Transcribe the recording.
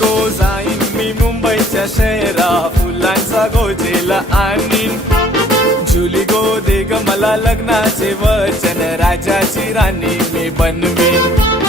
गो जाईन मी मुंबईच्या शहरा, फुलांचा गोजेला आणीन. जुली गो दे ग मला लग्नाचे वचन, राजाची राणी मी बनवीन.